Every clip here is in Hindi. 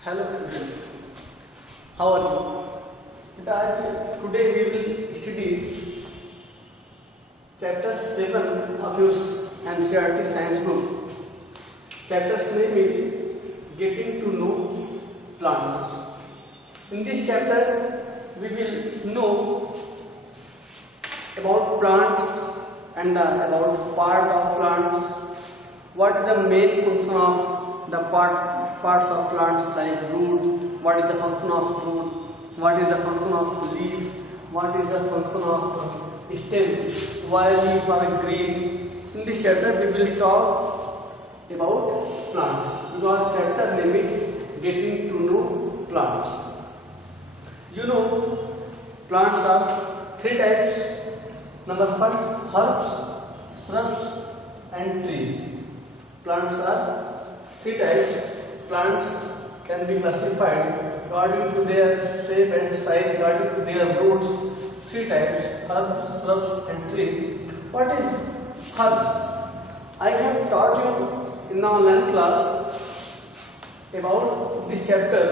Hello students, how are you? Today we will study chapter 7 of your NCERT science book. Chapter's name is Getting to Know Plants. In this chapter we will know about plants and about part of plants, what is the main function of the parts of plants like root, what is the function of root, what is the function of leaf, what is the function of stem, why leaf are green. In this chapter we will talk about plants because chapter name is Getting to Know Plants. You know, plants are three types. Number first, herbs, shrubs and tree. Plants are three types. Plants can be classified according to their shape and size, according to their roots. Three types: herbs, shrubs and tree. What is herbs? I have taught you in the online class about this chapter,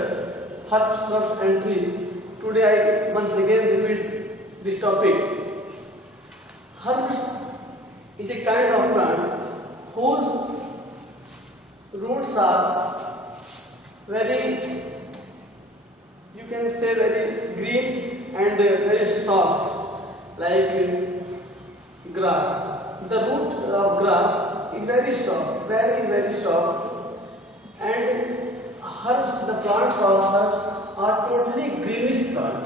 herbs, shrubs and tree. Today I once again repeat this topic. Herbs is a kind of plant whose roots are very, you can say, very green and very soft, like grass. The root of grass is very soft, very soft, and herbs, the plants of herbs are totally greenish plant.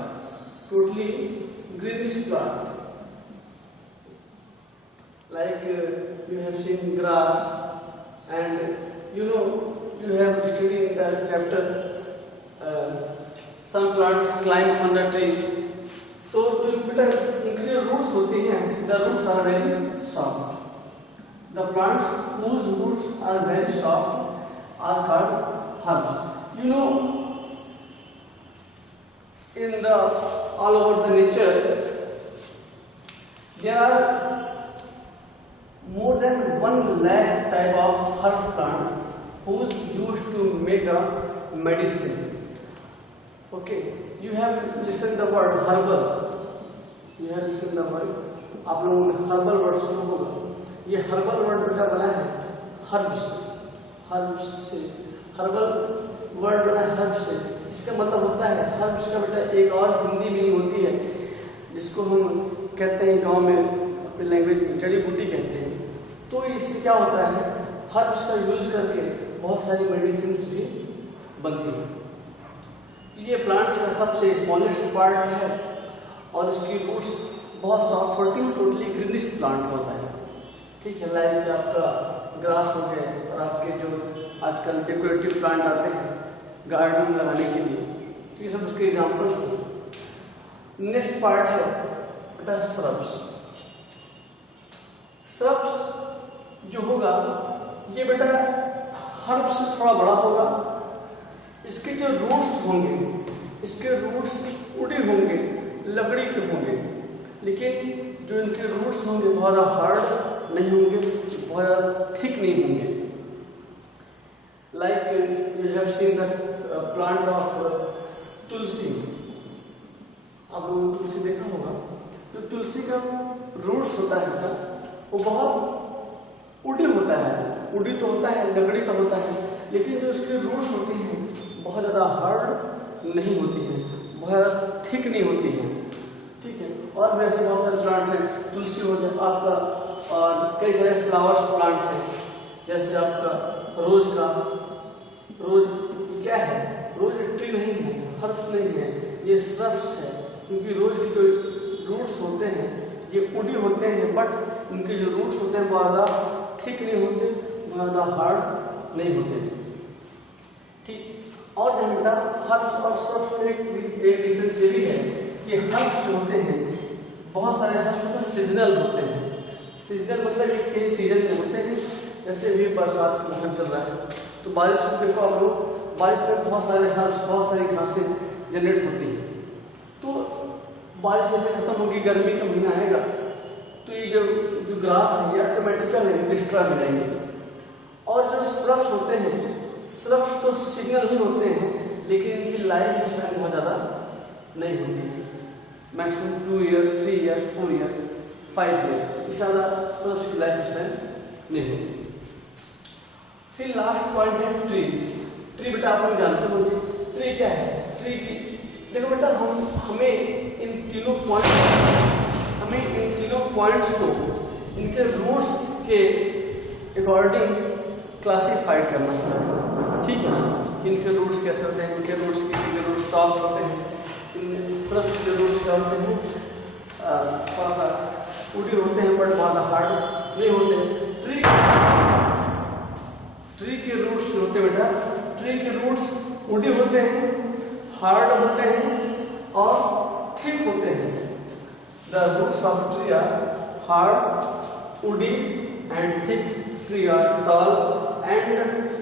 Like you have seen grass, and you have studied in the chapter some plants climb on the trees. तो बेटा इनके जो roots होते हैं, the roots are very soft. The plants whose roots are very soft are called herbs. In the all over the nature, there are more than 1 lakh type of herb plant who's used to make a medicine. Okay, you have listened the word herbal. You have listened the word. आप लोगों ने herbal word सुना होगा. ये herbal word बेटा बना है herbs से. herbal word बना है herbs से. इसका मतलब होता है herbs का बेटा एक और हिंदी मीनिंग होती है जिसको हम कहते हैं गांव में अपनी लैंग्वेज में जड़ी बूटी कहते हैं. तो इससे क्या होता है, हर्ब्स का यूज करके बहुत सारी मेडिसिन भी बनती है. ये प्लांट्स का सबसे स्मॉलेस्ट पार्ट है और इसकी रूट्स बहुत सॉफ्ट होती हैं. टोटली ग्रीनिश प्लांट होता है. ठीक है, लाइक आपका ग्रास हो गया और आपके जो आजकल डेकोरेटिव प्लांट आते हैं गार्डन लगाने के लिए, तो ये सब उसके एग्जाम्पल्स हैं. नेक्स्ट पार्ट है बेटा श्रब्स. श्रब्स जो होगा ये बेटा हर्ब से थोड़ा बड़ा होगा. इसके जो रूट्स होंगे, इसके रूट्स उड़े होंगे, लकड़ी के होंगे, लेकिन जो इनके रूट्स होंगे बहुत ज़्यादा हार्ड नहीं होंगे, बहुत ज़्यादा थिक नहीं होंगे. Like you have seen the plant of tulsi. आप लोगों ने तुलसी देखा होगा. जो तुलसी का रूट्स होता है बेटा वो बहुत उड़ी होता है. उड़ी तो होता है, लकड़ी का होता है, लेकिन जो उसके रूट्स होते हैं बहुत ज़्यादा हार्ड नहीं होती हैं, बहुत ज़्यादा थिक नहीं होती हैं. ठीक है, और भी ऐसे बहुत सारे प्लांट हैं. तुलसी हो जाए आपका, और कई सारे फ्लावर्स प्लांट हैं, जैसे आपका रोज का. रोज क्या है? रोज ट्री नहीं है, हर्ब्स नहीं है, ये श्रब्स है. क्योंकि रोज की जो रूट्स होते हैं ये उड़ी होते हैं, बट उनके जो रूट्स होते हैं बहुत ज़्यादा थिक नहीं होते, बहुत ज़्यादा हार्ड नहीं होते. ठीक, और ध्यान बेटा हर्ब्स और श्रब्स में एक डिफरेंस ये भी है कि हर्ब्स जो होते हैं, बहुत सारे हर्ब्स होते हैं सीजनल होते हैं. सीजनल मतलब एक सीजन में होते हैं. जैसे भी बरसात का मौसम चल रहा है तो बारिश में देखो आप लोग, बारिश में बहुत सारे हर्ब्स, बहुत सारी घासें जनरेट होती हैं. तो बारिश जैसे खत्म होगी, गर्मी का महीना आएगा तो ये जो ग्रास है ये ऑटोमेटिकली डिस्ट्रॉय हो जाएंगे. और जो श्रब्स होते हैं, श्रब्स तो सिग्नल ही होते हैं, लेकिन इनकी लाइफ स्पैन बहुत ज़्यादा नहीं होती है, maximum 2 year, 3 year, 4 year, 5 year, इससे ज़्यादा सर्च की लाइफ स्पैन नहीं होती। फिर लास्ट पॉइंट है ट्री। ट्री बेटा आप लोग जानते होंगे ट्री क्या है। ट्री की देखो बेटा हमें इन तीनों पॉइंट्स को इनके रूट्स के अकॉर्डिंग क्लासिफाइड करना होता है, ठीक है। इनके रूट्स कैसे होते हैं, इनके रूट्स किसी के रूट्स सॉफ्ट होते हैं, इन सर्च के रूट्स क्या होते हैं, थोड़ा सा वुडी होते हैं बट बहुत हार्ड नहीं होते। ट्री के रूट्स जो होते हैं बेटा, ट्री के रूट्स वुडी होते हैं, हार्ड होते हैं और थिक होते हैं। The roots of tree are hard, woody and thick. Tree are tall and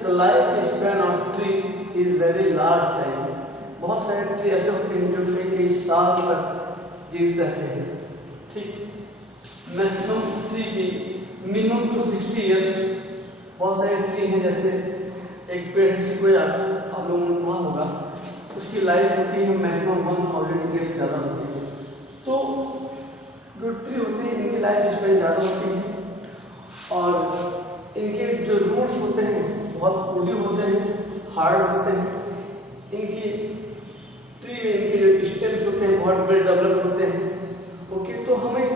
the life span of tree is very large time. बहुत सारे ट्री ऐसे होते हैं जो कई साल तक जीवित रहते हैं, ठीक। मैक्सिमम ट्री की मिनिमम टू 60 ईयर्स। बहुत सारे ट्री हैं, जैसे एक पेड़ सिक्वेया आप लोगों ने पढ़ा होगा, उसकी लाइफ होती है मैक्सिमम 1000 ईयर्स ज़्यादा होती है। तो जो ट्री होते हैं इनकी लाइफ स्पैन ज़्यादा होती है और इनके जो रूट्स होते हैं बहुत वुडी होते हैं, हार्ड होते हैं। इनकी ट्री में इनके जो स्टेम्स होते हैं बहुत वेल डेवलप्ड होते हैं, ओके। तो हमें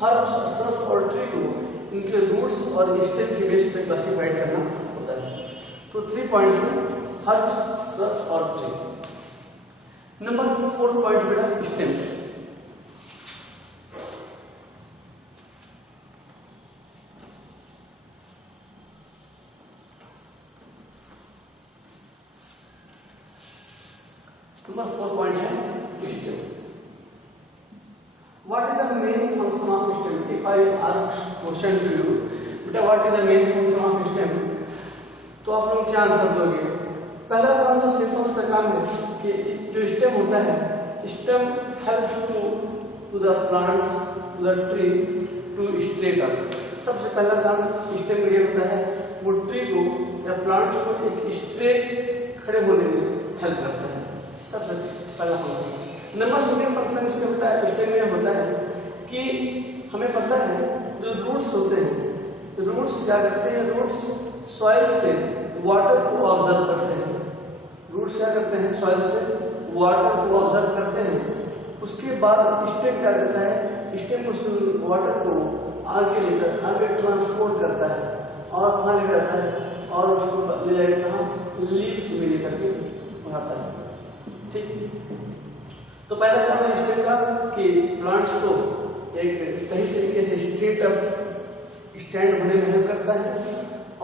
हर सर्च और ट्री को इनके रूट्स और स्टेम के बेस पे क्लासिफाइड करना होता है। तो 3 पॉइंट्स हैं, हर सर्च और ट्री। नंबर 4 पॉइंट बेटा स्टेम। नंबर 4 पॉइंट है stem. What is the main function of stem? If I ask question to you, बेटा what is the main function of stem? तो आप लोग क्या आंसर दोगे? पहला काम तो सिंपल सा काम है कि जो स्टेम होता है, stem helps to the plants, to the tree to straight up. सबसे पहला काम स्टेम में ये होता है, वो ट्री को या प्लांट्स को एक स्ट्रेट खड़े होने में हेल्प करता है, सबसे पहला काम। नंबर 2 फंक्शन इसका होता है, स्टेम में होता है कि हमें पता है जो रूट्स होते हैं, रूट्स क्या करते हैं, रूट्स सॉइल से वाटर को ऑब्जर्व करते हैं। रूट्स क्या करते हैं, सॉइल से वाटर को ऑब्जर्व करते हैं। उसके बाद स्टेम क्या करता है, स्टेम उस वाटर को आगे लेकर आगे ट्रांसपोर्ट करता है और कहाँ ले जाता है और उसको ले जाकर कहाँ, लीव्स में लेकर के पहुँचाता है, ठीक। तो पहला काम है स्टेम का कि प्लांट्स को एक सही तरीके से स्ट्रेट अप स्टैंड होने में हेल्प करता है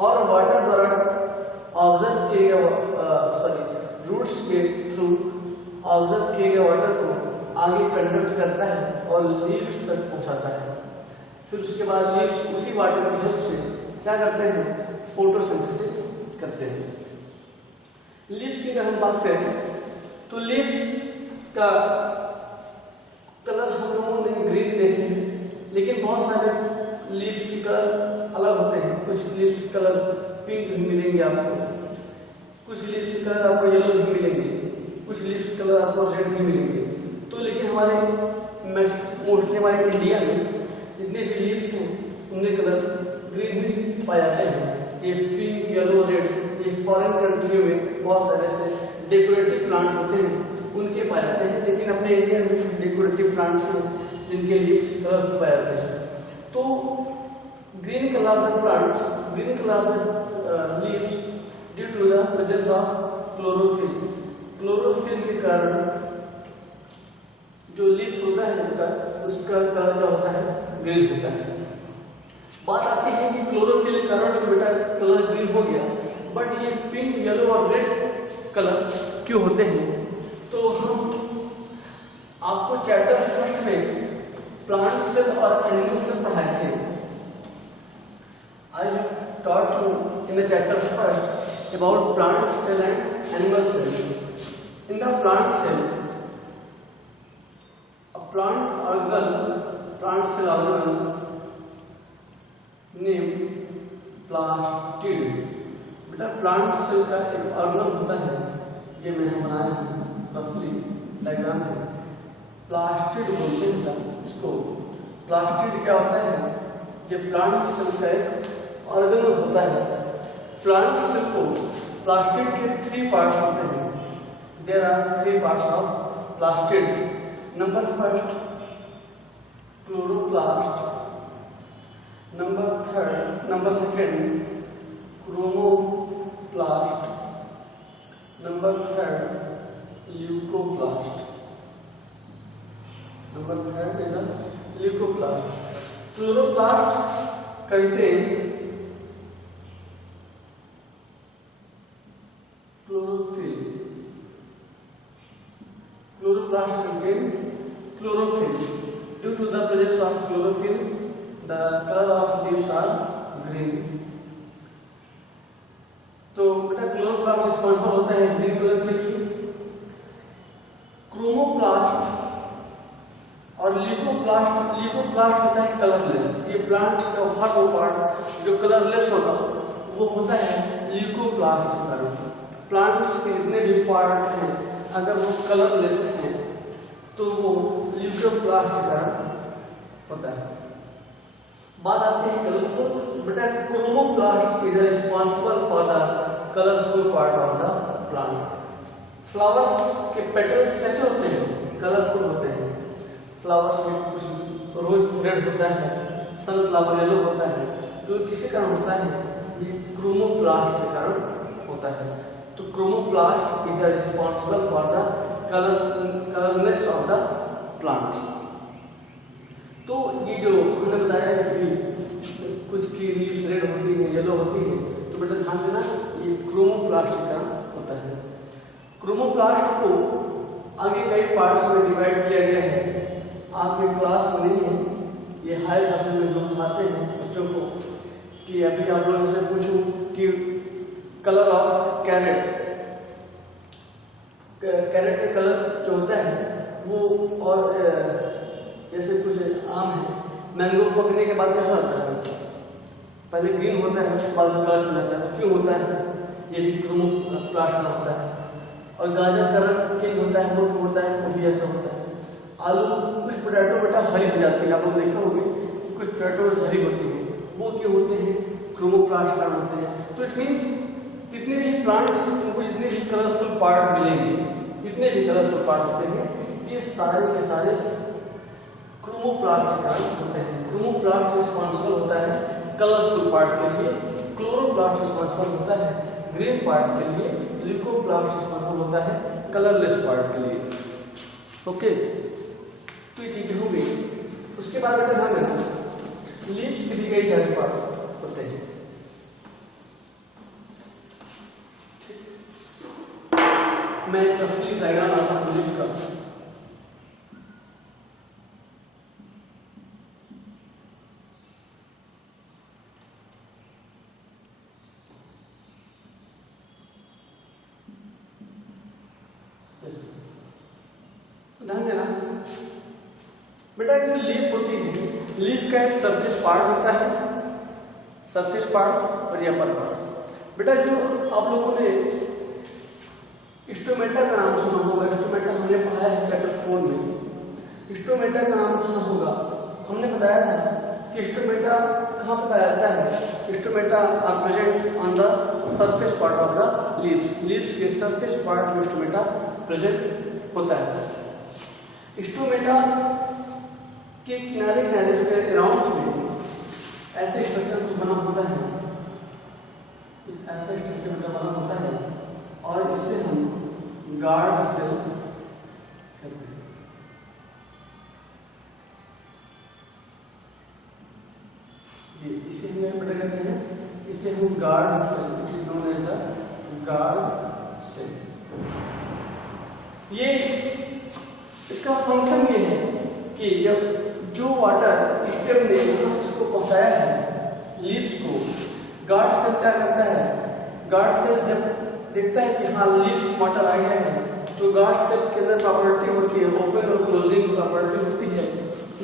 और वाटर द्वारा ऑब्जर्व किए गए रूट्स के थ्रू ऑब्जर्व किए गए वाटर को आगे कंडक्ट करता है और लीव्स तक पहुंचाता है। फिर उसके बाद लीव्स उसी वाटर की हेल्प से क्या करते हैं, फोटोसिंथेसिस करते हैं। लीव्स की अगर हम बात करें तो लीव्स का कलर हम लोगों ने ग्रीन देखे, लेकिन बहुत सारे लीव्स की कलर अलग होते हैं। कुछ लीव्स की कलर पिंक भी मिलेंगे आपको, कुछ लीव्स की कलर आपको येलो भी मिलेंगे, कुछ लीव्स की कलर आपको रेड भी मिलेंगे। तो लेकिन हमारे मोस्टली हमारे इंडिया में जितने भी लीव्स हैं उनके कलर ग्रीन ही पाए जाते हैं। ये पिंक, येलो, रेड ये फॉरेन कंट्रियों में बहुत सारे ऐसे डेकोरेटिव प्लांट होते हैं उनके पाए जाते हैं, लेकिन अपने इंडिया में कुछ डेकोरेटिव प्लांट्स हैं जिनके लीव्स कलर भी पाए जाते हैं। तो green colour of the plants, green colour of the leaves due to the presence of chlorophyll. Chlorophyll के कारण जो लीव्स होता है उसका कलर क्या होता है, ग्रीन होता है। बात आती है कि क्लोरोफिल के कारण तो बेटा कलर ग्रीन हो गया, बट ये पिंक, येलो और रेड कलर क्यों होते हैं? तो हम आपको चैप्टर फर्स्ट में प्लांट सेल और एनिमल सेल पढ़ाए थे। I have taught you in the chapter first about plant cell and animal cell. In the plant cell, a plant organelle, plant cell organelle named plastid. बेटा प्लांट सेल का एक ऑर्गेनल होता है ये मैंने बनाया है रफली डायग्राम पे। प्लास्टिड बोलते हैं इसको। प्लास्टिड क्या होता है? ये प्लांट सेल का एक ऑर्गेनल होता है। प्लांट सेल को प्लास्टिड के 3 पार्ट्स होते हैं। There are 3 parts of plastid. Number first chloroplast, number second chromoplast, number third leucoplast. Number third is the leucoplast. Chloroplast contain chlorophyll. Chloroplast contain chlorophyll. Due to the presence of chlorophyll, the color of leaves are green. तो बेटा क्लोरोप्लास्ट रिस्पॉन्सिबल होता है ग्रीन कलर के लिए। क्रोमोप्लास्ट और ल्यूकोप्लास्ट होता है कलरलेस। ये प्लांट्स का हर वो पार्ट जो कलरलेस होगा वो होता है ल्यूकोप्लास्ट के कारण। प्लांट्स के जितने भी पार्ट हैं अगर वो कलरलेस हैं तो वो ल्यूकोप्लास्ट के कारण होता है। बात आती है कलरफुल। बेटा chromoplast is responsible for the colourful part of the plant. Flowers के पेटल्स कैसे होते हैं? कलरफुल होते हैं। फ्लावर्स में कुछ रोज रेड होता है, सनफ्लावर येलो होता है, जो किसके कारण होता है? ये क्रोमोप्लास्ट के कारण होता है। तो chromoplast is the responsible for the colourness of the plants. तो ये जो हमने बताया कि कुछ की लीव्स रेड होती हैं, येलो होती हैं, तो बेटा ध्यान देना ये क्रोमोप्लास्ट के कारण होता है। क्रोमोप्लास्ट को आगे कई पार्ट्स में डिवाइड किया गया है। आपके क्लास में नहीं है, ये हायर क्लासेस में लोग पढ़ाते हैं बच्चों को कि अभी आप लोगों से पूछूं कि कलर ऑफ कैरेट का कलर जो होता है वो, और जैसे कुछ आम है, मैंगो पकने के बाद कैसा होता है? पहले ग्रीन होता है, बाद में कलर चला जाता है। क्यों होता है? ये भी क्रोमोप्लास्ट में होता है। और गाजर का रंग चेंज होता है, वो क्यों होता है? वो भी ऐसा होता है। आलू, कुछ पोटैटो बेटा हरी हो जाती है, आप लोग देखा होंगे कुछ पोटैटोज हरी होती है, वो क्यों होते हैं? क्रोमोप्लास्ट कारण होते हैं। तो इट मीन्स जितने भी प्लांट्स उनको जितने भी कलरफुल पार्ट मिलेंगे, जितने भी कलरफुल पार्ट होते हैं, ये सारे के सारे क्रोमोप्लास्ट के कारण होते हैं। क्रोमोप्लास्ट रिस्पॉन्सिबल होता है कलरफुल पार्ट के लिए, क्लोरोप्लास्ट रिस्पॉन्सिबल होता है ग्रीन पार्ट के लिए, ल्यूकोप्लास्ट रिस्पॉन्सिबल होता है कलरलेस पार्ट के लिए। ओके, तो ये चीजें होंगी। उसके बाद बेटा ध्यान देना लीव्स के भी कई सारे पार्ट होते हैं। मैं एक तफसीली डायग्राम आता हूँ लीव्स का। ध्यान देना बेटा, जो लीफ होती है, लीफ का एक सरफेस पार्ट होता है, सरफेस पार्ट और ये अपर पार्ट। बेटा जो आप लोगों ने स्टोमेटा का नाम सुना होगा, स्टोमेटा हमने पढ़ा है चैप्टर 4 में। स्टोमेटा का नाम सुना होगा, हमने बताया था कि स्टोमेटा कहाँ पे पाया जाता है? Stomata are present on the surface part of the leaves. Leaves के सरफेस पार्ट में स्टोमेटा प्रेजेंट होता है। स्टोमेटा के किनारे किनारे उसके अराउंड में ऐसे स्ट्रक्चर बना होता है, ऐसा स्ट्रक्चर बना होता है, और इससे हम गार्ड सेल कहते हैं। ये इसे हम पता करते हैं, इसे हम guard cell, it is known as the guard cell. ये इसका फंक्शन ये है कि जब जो वाटर स्टेम ने उसको पहुंचाया है लीव्स को, गार्ड सेल क्या करता है? गार्ड सेल जब देखता है कि हाँ लीव्स वाटर आ गया है, तो गार्ड सेल के अंदर प्रॉपर्टी होती है, ओपन और क्लोजिंग प्रॉपर्टी होती है।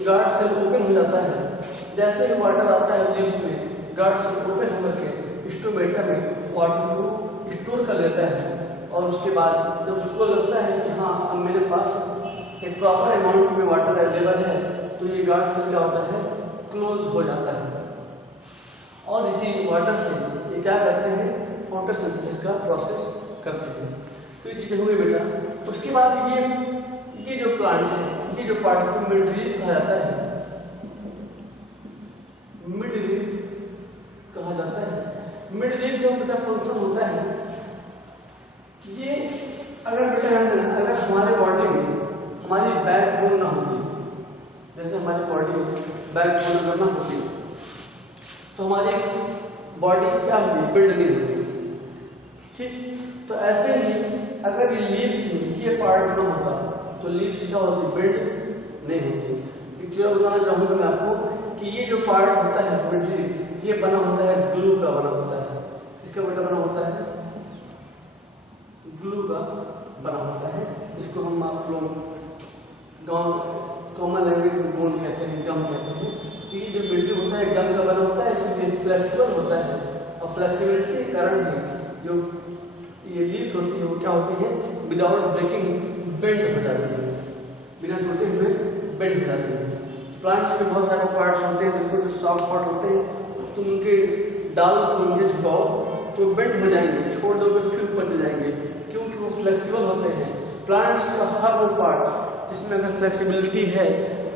गार्ड सेल ओपन हो जाता है, जैसे ही वाटर आता है लीव्स में, गार्ड सेल ओपन होकर के स्टोमेटा में वाटर को स्टोर कर लेता है और उसके बाद जब उसको लगता है कि हाँ अब मेरे पास एक प्रॉपर अमाउंट में वाटर अवेलेबल है, तो ये गार्ड सेल क्या होता है, क्लोज हो जाता है। और इसी वाटर से ये क्या करते हैं, फोटोसिंथेसिस का प्रोसेस करते हैं। तो ये चीजें हुई बेटा। उसके बाद ये जो प्लांट है, ये जो पार्ट को मिड लीफ कहा जाता है, मिड लीफ कहा जाता है। मिड लीफ का बेटा फंक्शन होता है, ये अगर बेटा अगर हमारे बॉडी में हमारी बैकबोन ना होती, जैसे हमारी बॉडी में बैकबोन अगर ना होती तो हमारी बॉडी क्या होती, बिल्ड नहीं होती। ठीक, तो ऐसे ही अगर ये लीव्स में ये पार्ट ना होता तो लीव्स क्या होती, बिल्ड नहीं होती। एक चीज बताना चाहूंगा मैं आपको कि ये जो पार्ट होता है मिड लीफ, ये बना होता है ग्लू का बना होता है। इसका बेटा बना होता है ग्लू का बना होता है। इसको हम आप लोग गाँव कॉमन लैंग्वेज में गोंद कहते हैं, गम कहते हैं। ये जो मिड लीफ होता है गम का बना होता है, इसलिए फ्लेक्सिबल होता है और फ्लेक्सिबिलिटी के कारण ही जो ये लीफ होती है वो क्या होती है, विदाउट ब्रेकिंग बेंड हो जाती है, बिना टूटे हुए बेंड हो जाती है। प्लांट्स के बहुत सारे पार्ट्स होते हैं, देखो जो सॉफ्ट पार्ट होते हैं, तुम उनके डाल को उनके झुकाओ तो बेंड हो जाएंगे, छोड़ दोगे फिर ऊपर चले जाएंगे, क्योंकि वो फ्लेक्सिबल होते हैं। प्लांट्स का हर वो पार्ट जिसमें अगर फ्लेक्सिबिलिटी है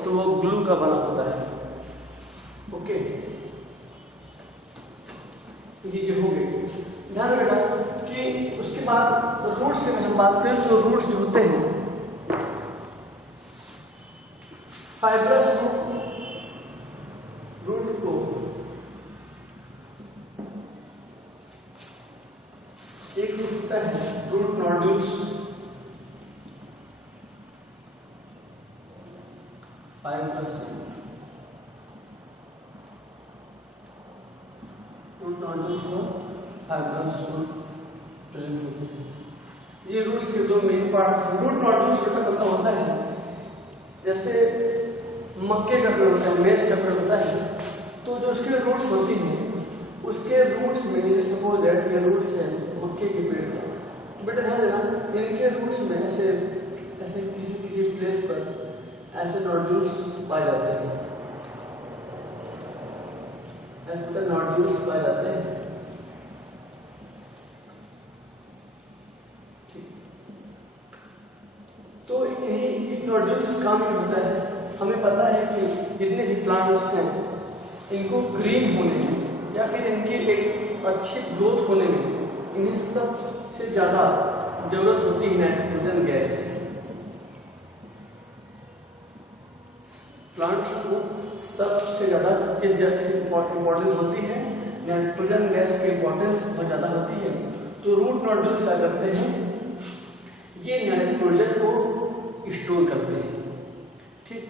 तो वो ग्लू का बना होता है। ओके, ये जो हो गई। ध्यान बेटा कि उसके बाद रूट्स से हम बात करें तो रूट्स जो होते हैं फाइब्रस रूट को एक रूट होता है root nodules, fibrous root nodules और फाइब्रस रूट प्रेजेंट होते हैं। ये रूट्स के दो मेन पार्ट हैं। रूट नोड्यूल्स का मतलब होता है जैसे मक्के का पेड़ होता है, मेज का पेड़ होता है, तो जो उसके रूट्स होती हैं उसके रूट्स में सपोज दैट ये रूट्स है मक्के के पेड़ का, तो बेटा ध्यान देना इनके रूट्स में ऐसे ऐसे किसी प्लेस पर ऐसे नोड्यूल्स पाए जाते हैं, ऐसे नोड्यूल्स पाए जाते हैं। तो इस नोड्यूल्स काम में होता है, हमें पता है कि जितने भी प्लांट्स हैं इनको ग्रीन होने में या फिर इनकी एक अच्छी ग्रोथ होने में इन्हें सबसे ज़्यादा जरूरत होती है नाइट्रोजन गैस की। प्लांट्स को सबसे ज़्यादा किस गैस की इम्पोर्टेंस होती है, नाइट्रोजन गैस की इम्पोर्टेंस बहुत ज़्यादा होती है। तो रूट नोड्यूल्स क्या करते हैं, ये नाइट्रोजन को स्टोर करते हैं। ठीक,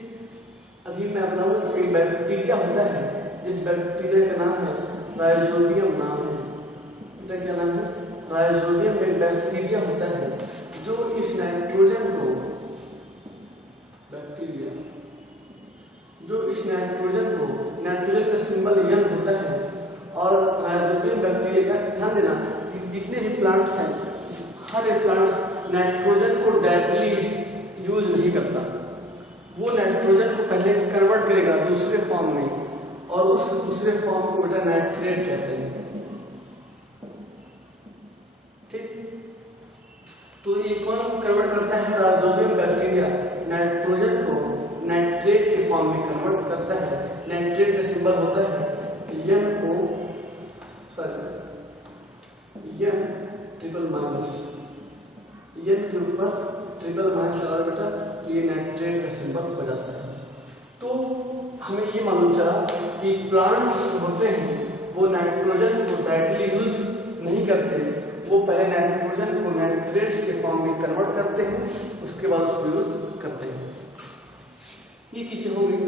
अभी मैं बताऊँ एक बैक्टीरिया होता है जिस बैक्टीरिया का नाम है राइजोबियम नाम है, बेटा क्या नाम है, राइजोबियम। एक बैक्टीरिया होता है जो इस नाइट्रोजन को नाइट्रोजन का सिंबल यन होता है। और राइजोबियम बैक्टीरिया का ध्यान देना जितने भी प्लांट्स हैं हर एक प्लांट्स नाइट्रोजन को डायरेक्टली यूज नहीं करता, वो नाइट्रोजन को पहले कन्वर्ट करेगा दूसरे फॉर्म में और उस दूसरे फॉर्म को बेटा नाइट्रेट कहते हैं। ठीक, तो ये कौन कन्वर्ट करता है, राइजोबियम बैक्टीरिया नाइट्रोजन को नाइट्रेट के फॉर्म में कन्वर्ट करता है। नाइट्रेट का सिंबल होता है NO, यन ट्रिपल माइनस, यन के ऊपर ट्रिपल माइनस लगा बेटा, तो ये नाइट्रेट का सिंबल हो जाता है। तो हमें ये मालूम चला कि प्लांट्स होते हैं वो नाइट्रोजन को डायरेक्टली यूज नहीं करते, वो पहले नाइट्रोजन को नाइट्रेट्स के फॉर्म में कन्वर्ट करते हैं, उसके बाद उसको यूज करते हैं। ये चीजें हो गई।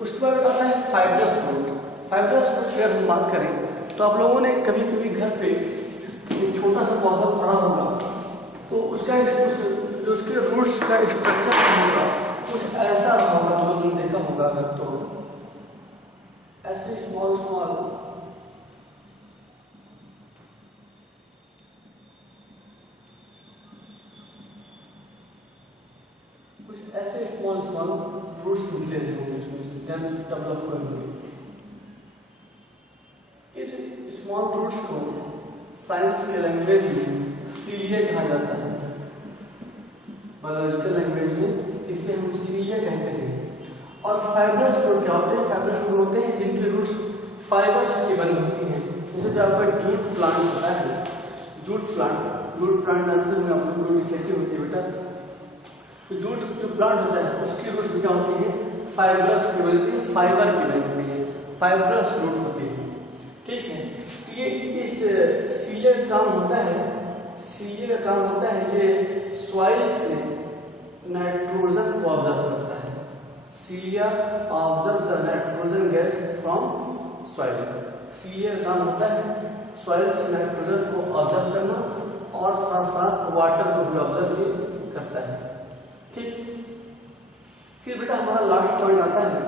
उसके बाद आता है फाइब्रस रूट। फाइब्रस रूट की अगर हम बात करें तो आप लोगों ने कभी कभी घर पे एक छोटा सा पौधा पड़ा होगा, तो उसका जो उसके रूट्स का स्ट्रक्चर होगा कुछ ऐसा होगा जो तुमने देखा होगा। तो ऐसे स्मॉल स्मॉल ऐसे स्मॉल स्मॉल फ्रूट्स निकले होंगे उसमें से, डेवलप करेंगे। इस स्मॉल फ्रूट्स को साइंस के लैंग्वेज में सीलिया कहा जाता है, बायोलॉजिकल लैंग्वेज में इसे हम सीलिया कहते हैं। और फाइबरस फ्रूट क्या होते हैं? फाइबरस फ्रूट होते हैं जिनकी रूट्स फाइबर्स की बनी होती हैं। जैसे जो आपका जूट प्लांट होता है, जूट प्लांट जानते हैं, आपको जूट की खेती होती है बेटा, तो जूट जो प्लांट होता है उसकी रूट्स क्या होती है? फाइबरस की बनी होती है, फाइबर की बनी होती है, फाइबरस रूट होती है। ठीक है, ये इस सीलिया का काम होता है, सीलिया का काम होता है ये सॉइल से नाइट्रोजन को ऑब्जर्व करता है। Cilia observe the nitrogen gas from soil. Cilia का काम होता है सॉइल से नाइट्रोजन को ऑब्जर्व करना और साथ साथ वाटर को भी ऑब्जर्व करता है। ठीक, फिर बेटा हमारा लास्ट पॉइंट आता है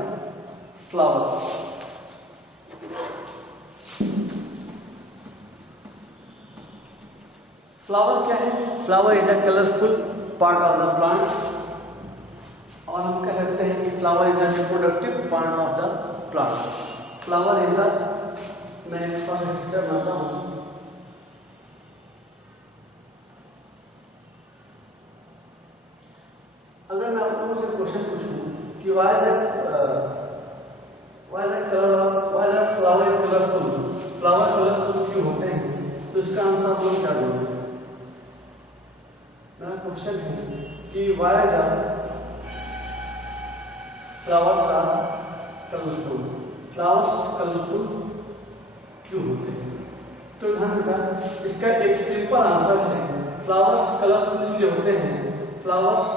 फ्लावर। फ्लावर क्या है? Flower is the colourful part of the plant, और हम कह सकते हैं कि flower is the reproductive part of the plant. Flower is the, मैं थोड़ा सा पिक्चर बनाता हूं। अगर मैं आप लोगों से क्वेश्चन पूछूं कि why the flower is colourful, flower colourful क्यों होते हैं, तो इसका आंसर आप लोग क्या दोगे? मेरा क्वेश्चन है कि why the flowers are colourful, flowers colourful क्यों होते हैं? तो ध्यान बेटा, इसका एक सिंपल आंसर है, फ्लावर्स कलरफुल इसलिए होते हैं, फ्लावर्स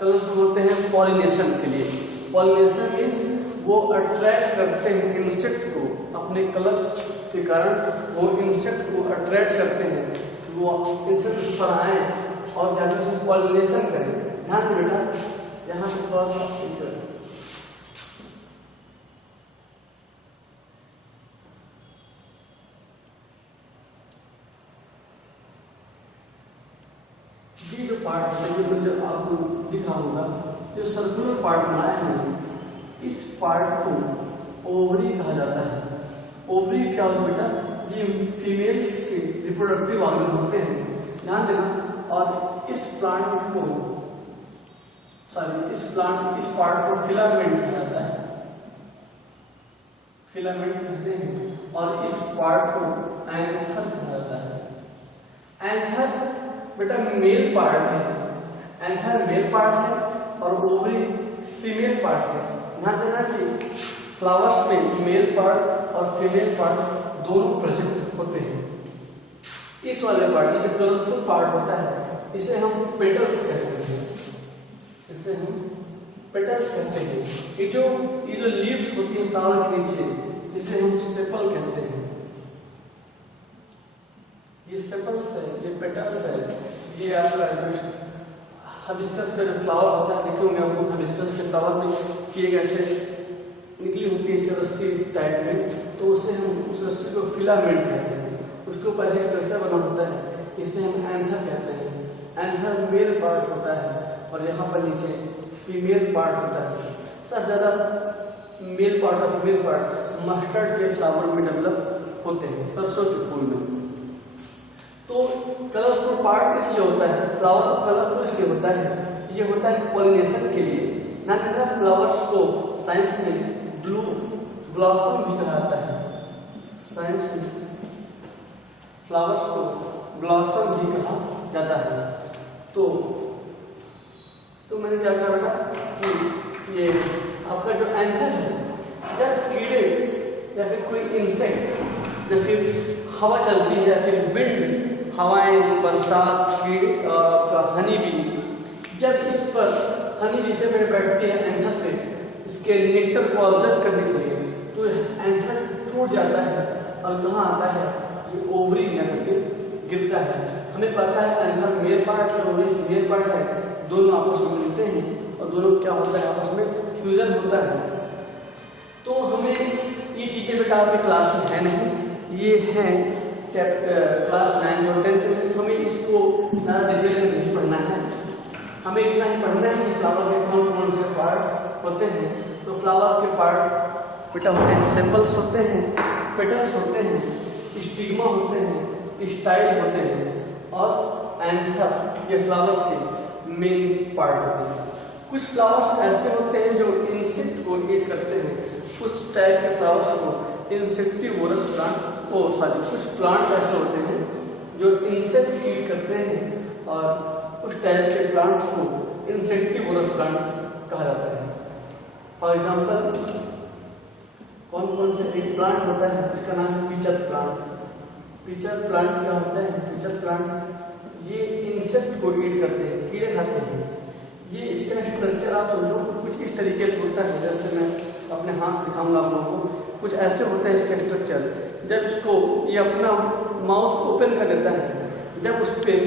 कलरफुल होते हैं पॉलिनेशन के लिए। पॉलिनेशन मीन्स वो अट्रैक्ट करते हैं इंसेक्ट को, अपने कलर्स के कारण वो इंसेक्ट को अट्रैक्ट करते हैं कि वो इंसेक्ट उस पर आए और जाकर से पॉलिनेशन करें। ध्यान दे बेटा, यहाँ से थोड़ा सा ये जो पार्ट है, जो आपको दिख रहा होगा, जो सर्कुलर पार्ट बनाया है, इस पार्ट को ओवरी कहा जाता है। ओवरी क्या होता है बेटा? ये फीमेल्स के रिप्रोडक्टिव ऑर्गन होते हैं, ध्यान देना। और इस प्लांट इस पार्ट को फिलामेंट कहा जाता है, फिलामेंट कहते हैं। और इस पार्ट को एंथर कहा जाता है। एंथर बेटा मेल पार्ट है, एंथर मेल पार्ट है और ओवरी फीमेल पार्ट है। ध्यान देना कि फ्लावर्स में मेल पार्ट और फीमेल पार्ट दोनों प्रेजेंट होते हैं। इस वाले पार्ट, ये जो कलरफुल पार्ट होता है, इसे हम पेटल्स कहते हैं, इसे हम पेटल्स कहते हैं। ये जो लीव्स होती है फ्लावर के नीचे, इसे हम सेपल कहते हैं। ये सेपल्स है, ये पेटल्स है, ये आपका हिबिस्कस का जो फ्लावर होता है, देखे होंगे आपको हिबिस्कस के फ्लावर में कि एक ऐसे निकली होती है इसे रस्सी टाइप में, तो उसे हम उस रस्सी को फिलामेंट कहते हैं। उसके ऊपर ऐसे स्ट्रक्चर बना होता है, इसे हम एंथर कहते हैं। एंथर मेल पार्ट होता है और यहाँ पर नीचे फीमेल पार्ट होता है। सबसे ज्यादा मेल पार्ट और फीमेल पार्ट मस्टर्ड के फ्लावर में डेवलप होते हैं, सरसों के फूल में। तो कलरफुल पार्ट इसलिए होता है, फ्लावर कलरफुल इसलिए होता है, ये होता है पॉलिनेशन के लिए। ना फ्लावर्स को साइंस में ब्लू ब्लॉसम भी कहा जाता है, साइंस में फ्लावर्स को ब्लॉसम भी कहा जाता है। तो मैंने क्या कहा बेटा कि ये आपका जो एंथर है, जब कीड़े या फिर कोई इंसेक्ट या फिर हवा चलती है या फिर विंड, हवाएं, बरसात, कीड़े का हनी बी, जब इस पर हनी बी पे बैठती है एंथर पे इसके नेक्टर को ऑब्जर्व करने के लिए, तो एंथर टूट जाता है और कहाँ आता है? ये ओवरी में करके गिरता है। हमें पता है एंथर मेल पार्ट है, ओवरी फीमेल पार्ट है, दोनों आपस में मिलते हैं और दोनों क्या होता है? आपस में फ्यूजन होता है। तो हमें ये चीजें बेटा आपकी क्लास में है नहीं, ये है चैप्टर क्लास 9 और 10 में, हमें इसको ज़्यादा डिटेल में नहीं पढ़ना है। हमें इतना ही पढ़ना है कि फ्लावर के कौन कौन से पार्ट होते हैं। तो फ्लावर के पार्ट बेटा होते हैं, सेपल्स होते हैं, पेटल्स होते हैं, स्टिग्मा होते हैं, स्टाइल होते हैं और एंथर, ये फ्लावर्स के मेन पार्ट होते हैं। कुछ फ्लावर्स ऐसे होते हैं जो इंसेक्ट को ईट करते हैं, कुछ टाइप के फ्लावर्स को इंसेक्टिवोरस प्लांट कुछ प्लांट ऐसे होते हैं जो इंसेक्ट ईट करते हैं और उस टाइप के प्लांट्स को इंसेक्टिवोरस प्लांट कहा जाता है। फॉर एग्जांपल कौन कौन से, एक प्लांट होता है जिसका नाम है पिचर प्लांट। पिचर प्लांट क्या होता है? पिचर प्लांट ये इंसेक्ट को ईट करते हैं, कीड़े खाते हैं। ये इसका स्ट्रक्चर आप समझो कुछ इस तरीके से होता है, जैसे मैं अपने हाथ से दिखाऊंगा आप लोगों को। कुछ ऐसे होता है इसका स्ट्रक्चर। जब इसको ये अपना माउथ ओपन कर देता है, जब उस पर